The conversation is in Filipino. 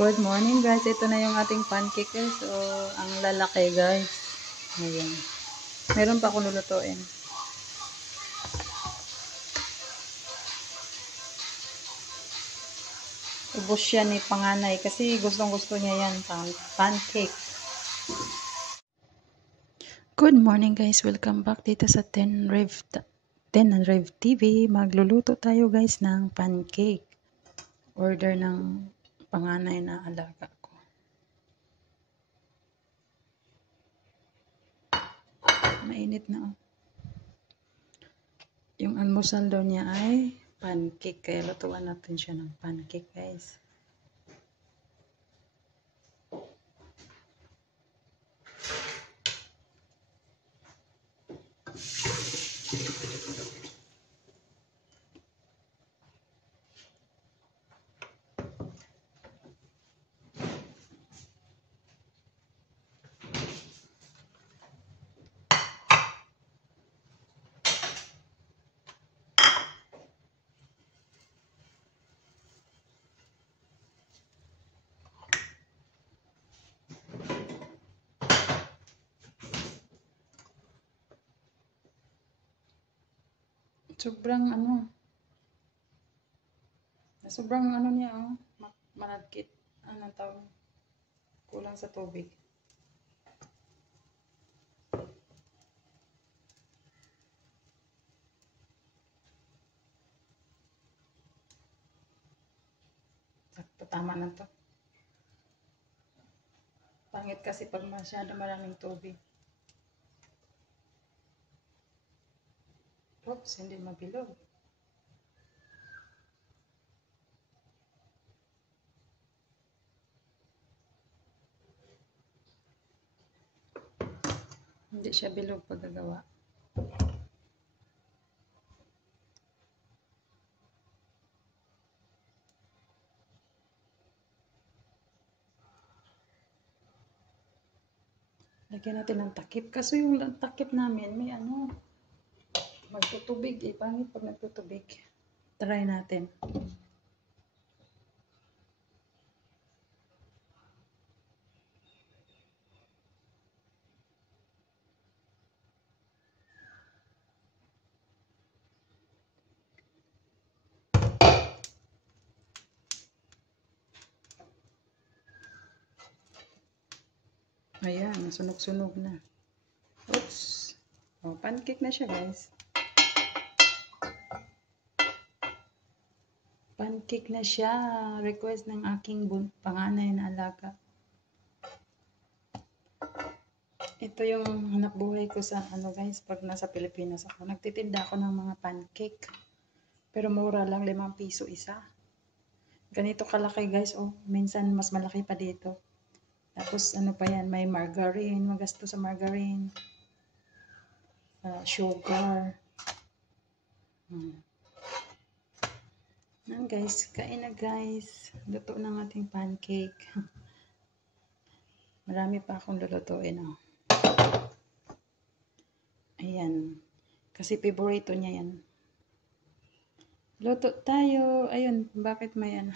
Good morning guys. Ito na yung ating pancake guys. So, ang lalaki guys. Ayan. Meron pa akong lulutuin. Ubos siya ni panganay kasi gustong gusto niya yan. Pancake. Good morning guys. Welcome back dito sa 10 Rev TV. Magluluto tayo guys ng pancake. Order ng panganay na alaga ko. Mainit na oh. Yung almusal daw niya ay pancake. Kaya lutuan natin siya ng pancake guys. Sobrang ano niya oh, managkit. Ano tawag? Kulang sa tubig. Sakto, tama na to. Pangit kasi pag masyado maraming tubig. Oops, hindi mabilog. Hindi siya bilog paggagawa. Lagyan natin ng takip. Kaso yung takip namin, may ano, magtutubig eh. Pangit pag nagtutubig. Try natin. Ayan, nasunog-sunog na. Oops. Oh, pancake na siya, guys. Pancake na siya. Request ng aking panganay na alaga. Ito yung hanap buhay ko sa ano guys, pag nasa Pilipinas ako. Nagtitinda ako ng mga pancake. Pero mura lang, 5 piso isa. Ganito kalaki guys, oh. Minsan mas malaki pa dito. Tapos ano pa yan, may margarine, magasto sa margarine. Sugar. Yan guys, kain na guys. Luto ng ating pancake. Marami pa akong lulutuin oh. Ayan. Kasi favorito niya yan. Luto tayo. Ayun, bakit may ano?